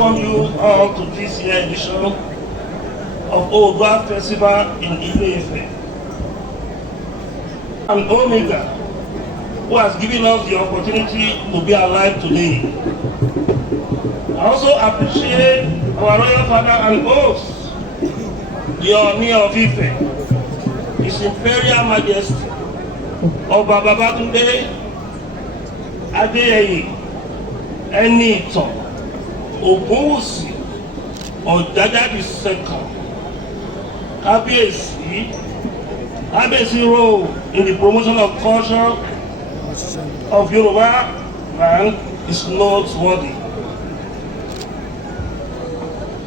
welcome you all to this year's edition of Oodua Festival in Ile-Ife. And Omega, who has given us the opportunity to be alive today. I also appreciate our Royal Father and host, the Oni of Ife, His Imperial Majesty, Ọba Babatunde Adeyeye Enitan Ogunwusi Ọ̀jájá II, Kábíyèsí role in the promotion of culture of Yoruba land is noteworthy.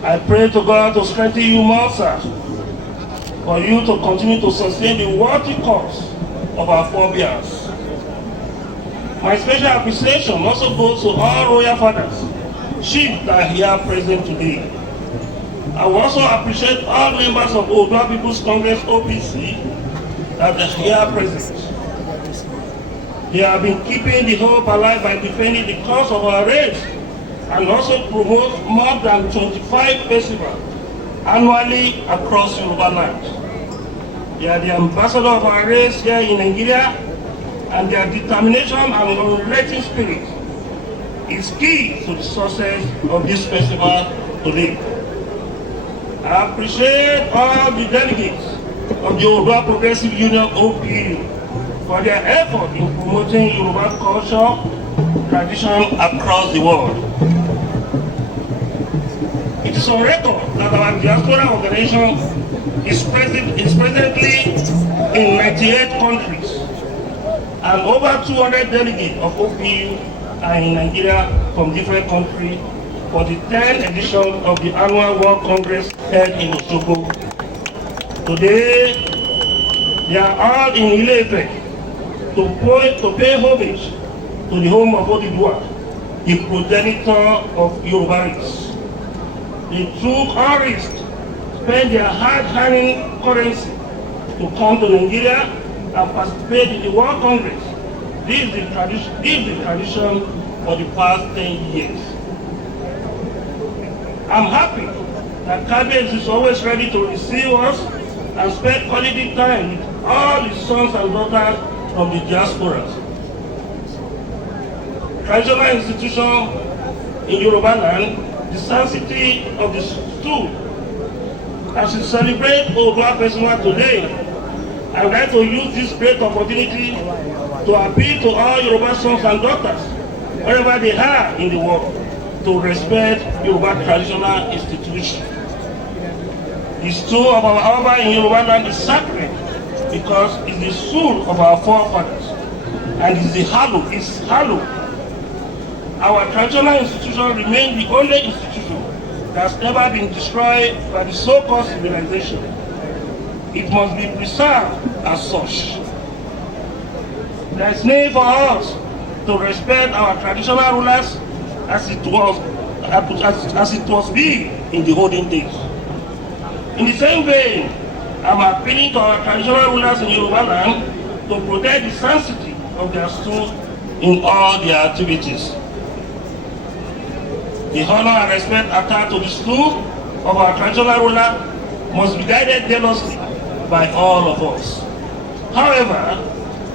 I pray to God to strengthen you more, sir, for you to continue to sustain the worthy cause of our forebears. My special appreciation also goes to all royal fathers, chiefs that are here present today. I will also appreciate all members of Oodua People's Congress OPC that are here present. They have been keeping the hope alive by defending the cause of our race and also promote more than 25 festivals annually across Yoruba land. They are the ambassador of our race here in Nigeria, and their determination and unrelenting spirit is key to the success of this festival today. I appreciate all the delegates of the Yoruba Progressive Union OPU for their effort in promoting Yoruba culture, tradition across the world. It is on record that our diaspora organization is presently in 98 countries, and over 200 delegates of OPU are in Nigeria from different countries for the 10th edition of the annual World Congress held in Osogbo. Today, they are all in Ile-Ife to pay homage to the home of Odudua, the progenitor of Yoruba race. They took all risks, spent their hard-earned currency to come to Nigeria and participate in the World Congress. This is the tradition for the past 10 years. I'm happy that Kábíyèsí is always ready to receive us and spend quality time with all his sons and daughters from the diasporas. Traditional institution in Yoruba land, the sanctity of the stool. As we celebrate Oodua Festival today, I would like to use this great opportunity to appeal to all Yoruba sons and daughters, wherever they are in the world, to respect Yoruba traditional institutions. The stool of our Oba in Yoruba land is sacred because it's the soul of our forefathers and it's hallowed. Our traditional institution remains the only institution that's never been destroyed by the so-called civilization. It must be preserved as such. There is need for us to respect our traditional rulers as it was be in the olden days. In the same vein, I'm appealing to our traditional rulers in Yoruba land to protect the sanctity of their stool in all their activities. The honor and respect attached to the stool of our traditional ruler must be guided jealously by all of us. However,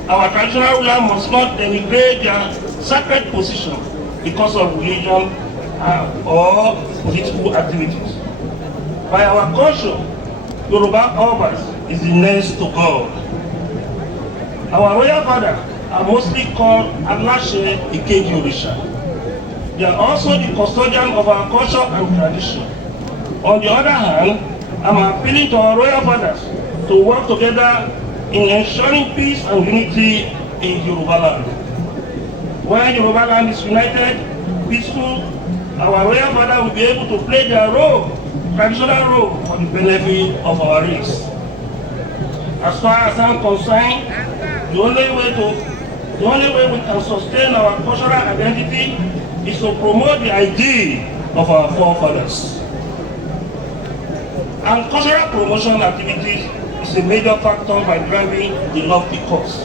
our traditional ruler must not denigrate their sacred position because of religion or political activities. By our culture, Yoruba Obas is the next to God. Our royal fathers are mostly called Alashe Ikeji Orisha. They are also the custodian of our culture and tradition. On the other hand, I'm appealing to our royal fathers to work together in ensuring peace and unity in Yoruba land. When Yoruba land is united, peaceful, our royal father will be able to play their role, traditional role, for the benefit of our race. As far as I'm concerned, the only way we can sustain our cultural identity is to promote the idea of our forefathers. And cultural promotion activities is a major factor by driving the lofty cause.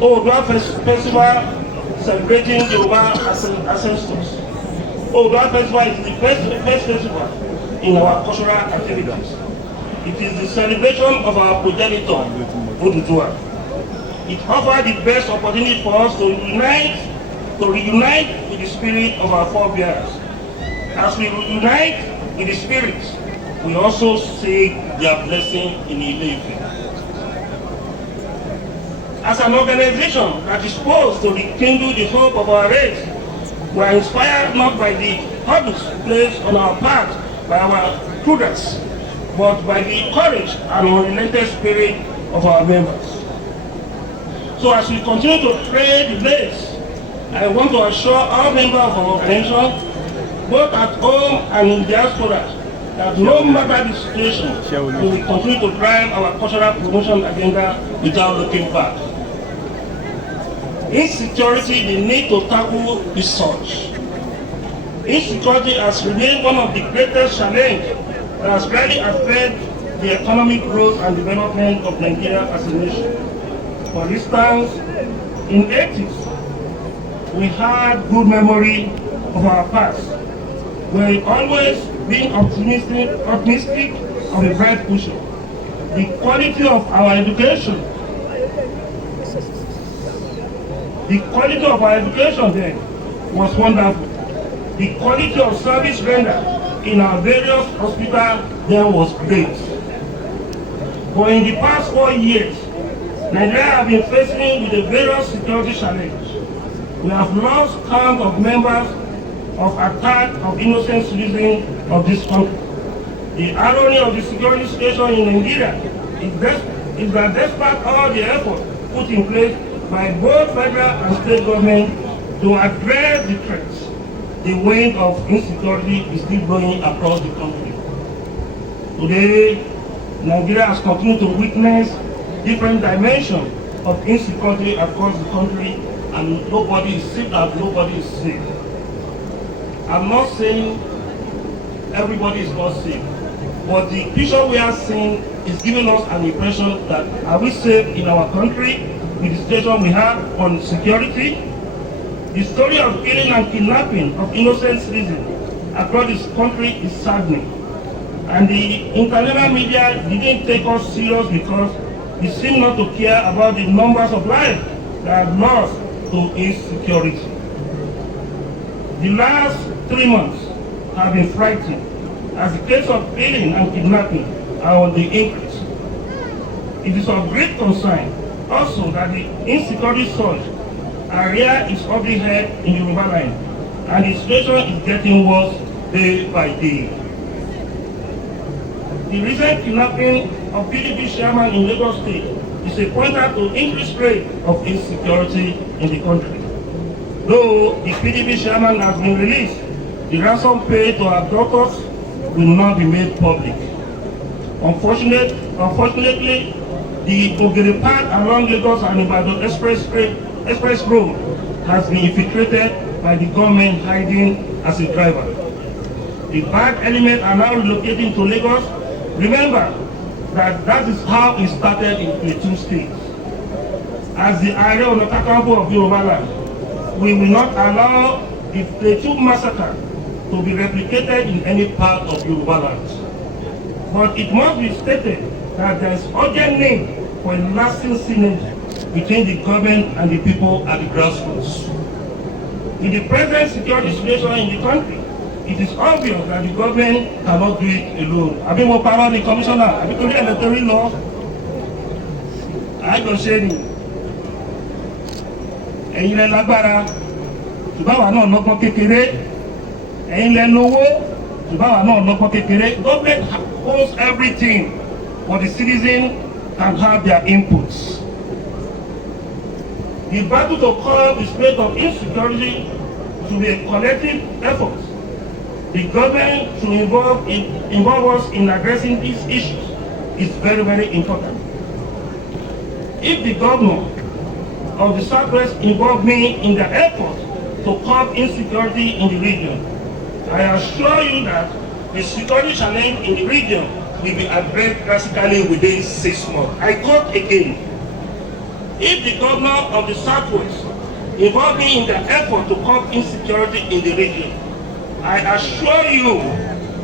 Oodua Festival celebrating Yoruba ancestors Oba Festival is the first festival in our cultural activities. It is the celebration of our progenitor, Oduduwa. It offers the best opportunity for us to reunite with the spirit of our forebears. As we reunite with the spirits, we also seek their blessing in Ile-Ife. As an organization that is supposed to rekindle the hope of our race, we are inspired not by the hurdles placed on our path by our prudence, but by the courage and unrelenting spirit of our members. So as we continue to pray the race, I want to assure all members of our organization, both at home and in diaspora, that no matter the situation, we will continue to drive our cultural promotion agenda without looking back. Insecurity, the need to tackle is such. Insecurity has remained one of the greatest challenges that has really affected the economic growth and development of Nigeria as a nation. For instance, in the 80s, we had good memory of our past. We always been optimistic of a bright future. The quality of our education, then was wonderful. The quality of service rendered in our various hospitals then was great. But in the past 4 years, Nigeria has been facing with the various security challenges. We have lost count of members of attack of innocent citizens of this country. The irony of the security situation in Nigeria is that despite all the effort put in place by both federal and state government to address the threats, the wind of insecurity is still blowing across the country. Today, Nigeria has continued to witness different dimensions of insecurity across the country, and nobody is safe. I'm not saying everybody is not safe, but the picture we are seeing is giving us an impression that are we safe in our country with the situation we have on security? The story of killing and kidnapping of innocent citizens across this country is saddening. And the international media didn't take us serious because they seem not to care about the numbers of lives that are lost to insecurity. The last 3 months have been frightening as the case of killing and kidnapping are on the increase. It is of great concern also that the insecurity surge Aare is already heard in Yoruba land, and the situation is getting worse day by day. The recent kidnapping of PDP chairman in Lagos State is a pointer to increased rate of insecurity in the country. Though the PDP chairman has been released, the ransom paid to abductors will not be made public. Unfortunately, the Ogere path along Lagos and Ibadan Express Road has been infiltrated by the government hiding as a driver. The bad elements are now relocating to Lagos. Remember that is how it started in Plateau State. As the Aare Onakakanfo of Yoruba land, we will not allow the Plateau massacre to be replicated in any part of Yoruba land. But it must be stated that there is urgent need for a lasting synergy between the government and the people at the grassroots. In the present security situation in the country, it is obvious that the government cannot do it alone. Àbí mo parọ́ ni commissioner, àbí torí electoral law, àjọ ṣe ni. Ẹ̀yin lẹ lágbára, ṣùgbọ́n àwa náà lọ́gbọ́n kékeré. Ẹ̀yin lẹ lówó, ṣùgbọ́n àwa náà lọ́gbọ́n kékeré. Government owns everything, but the citizens can have their inputs. The battle to curb the spread of insecurity should be a collective effort. The government should involve us in addressing these issues. It's very, very important. If the governor of the Southwest involve me in the effort to curb insecurity in the region, I assure you that the security challenge in the region will be addressed drastically within 6 months. I quote again. If the governor of the Southwest involve me in the effort to curb insecurity in the region, I assure you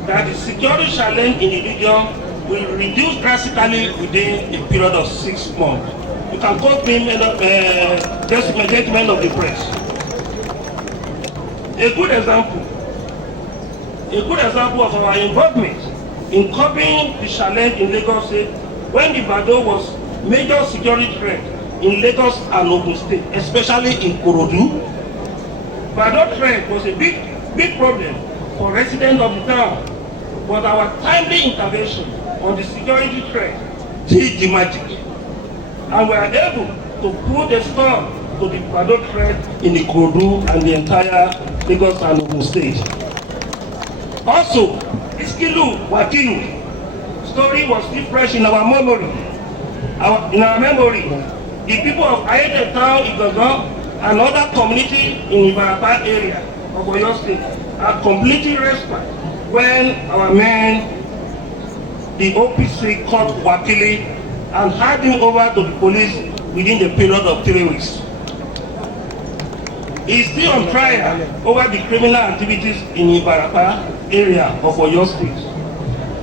that the security challenge in the region will reduce drastically within a period of 6 months. You can quote me just statement of the press. A good example of our involvement in curbing the challenge in Lagos State when the Bado was major security threat in Lagos and Ogun State, especially in Ikorodu. Bado threat was a big problem for residents of the town, but our timely intervention on the security threat did the magic, and we are able to put a stop to the Bado threat in Ikorodu and the entire Lagos and Ogun State. Also, Iskilu Wakilu story was still fresh in our memory. The people of Aare town, Igogo, and other community in Ibarapa area of Oyo State are completely respite when our men, the OPC, caught Wakili and handed him over to the police within the period of 3 weeks. He is still on trial over the criminal activities in Ibarapa area of Oyo State.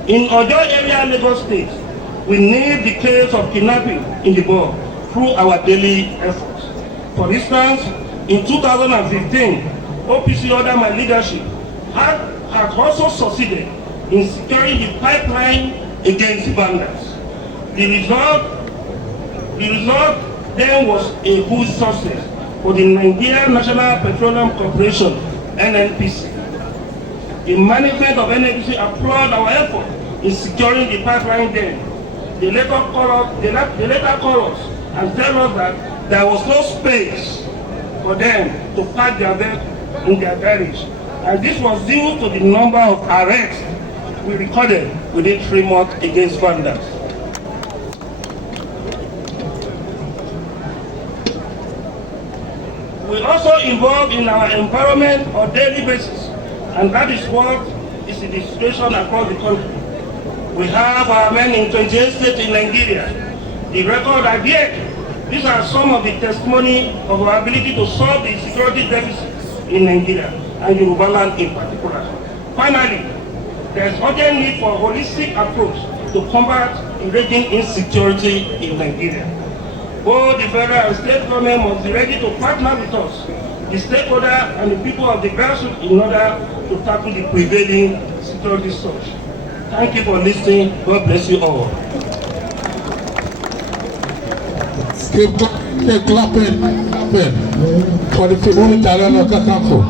In Oyo area, Lagos State, we name the case of kidnapping in the bud through our daily efforts. For instance, in 2015, OPC under my leadership had also succeeded in securing the pipeline against vandals. The result then was a huge success for the Nigerian National Petroleum Corporation, NNPC. The management of NNPC applaud our effort in securing the pipeline then. They later call us and tell us that there was no space for them to park their vehicle in their garage. And this was due to the number of arrests we recorded within 3 months against vandals. We also involved in our environment on a daily basis, and that is what is the situation across the country. We have our men in 28 states in Nigeria. The record I get, these are some of the testimony of our ability to solve the security deficits in Nigeria and Yoruba land in particular. Finally, there is urgent need for a holistic approach to combat the raging insecurity in Nigeria. Both the federal and state government must be ready to partner with us, the stakeholders and the people of the grassroots, in order to tackle the prevailing security surge. Thank you for listening. God bless you all. Keep clapping for the people in Onakakanfo.